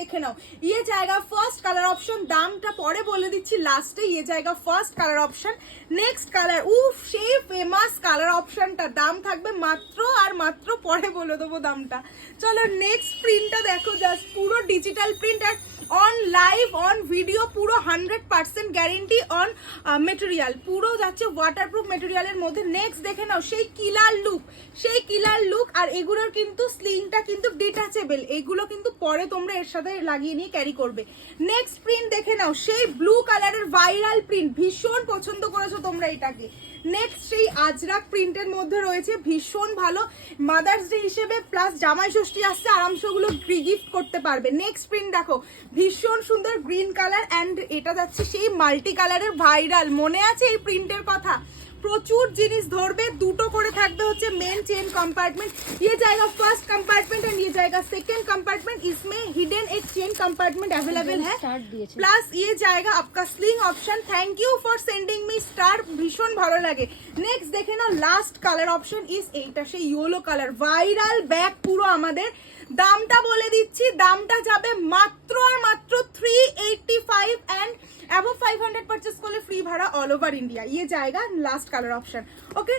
দেখে নাও, ये जाएगा फर्स्ट कलर ऑप्शन, দামটা পরে বলে দিচ্ছি লাস্টে। ये जाएगा first colour option. Next colour, উফ সেই ফেমাস কালার অপশনটা, দাম থাকবে মাত্র আর মাত্র, পরে বলে দেবো দামটা। চলো নেক্সট প্রিন্টটা দেখো, জাস্ট পুরো ডিজিটাল প্রিন্ট আর অন লাইভ অন ভিডিও, পুরো 100% গ্যারেন্টি অন মেটেরিয়াল, পুরো যাচ্ছে ওয়াটারপ্রুফ মেটেরিয়ালের মধ্যে। নেক্সট দেখে নাও সেই কিলার লুক, সেই কিলার লুক। আর এগুলোর কিন্তু স্লিংটা কিন্তু ডিটাচেবল, এগুলো কিন্তু পরে তোমরা এর সাথে লাগিয়ে নিয়ে ক্যারি করবে। নেক্সট প্রিন্ট দেখে নাও, সেই ব্লু কালারের ভাইরাল প্রিন্ট, ভীষণ পছন্দ করেছো তোমরা এটাকে। নেক্সট সেই আজরাক প্রিন্টের মধ্যে রয়েছে, ভীষণ ভালো মাদার্স ডে হিসেবে প্লাস জামাই ষষ্ঠী আসছে, আরামসে ওগুলো গিফট করতে পারবে। নেক্সট প্রিন্ট দেখো, ভীষণ সুন্দর গ্রিন কালার অ্যান্ড এটা যাচ্ছে সেই মাল্টি কালারের ভাইরাল, মনে আছে এই প্রিন্টের কথা? প্রচুর জিনিস ধরবে, দুটো করে থাকবে হচ্ছে मेन चेन कंपार्टमेंट। ये जाएगा फर्स्ट कंपार्टमेंट एंड ये जाएगा सेकंड कंपार्टमेंट। इसमें हिडन एक चेन कंपार्टमेंट अवेलेबल है, प्लस ये जाएगा आपका sling option. Thank you for sending me star, भीषण ভালো লাগে। নেক্সট দেখে নাও লাস্ট কালার অপশন ইজ এইটা, সেই ইয়েলো কালার ভাইরাল ব্যাগ পুরো আমাদের। দামটা বলে দিচ্ছি, দামটা যাবে মাত্র আর মাত্র 385 एंड अबव 500 परचेस করলে ফ্রি ভাড়া অল ওভার ইন্ডিয়া। ये जाएगा लास्ट कलर ऑप्शन। ओके,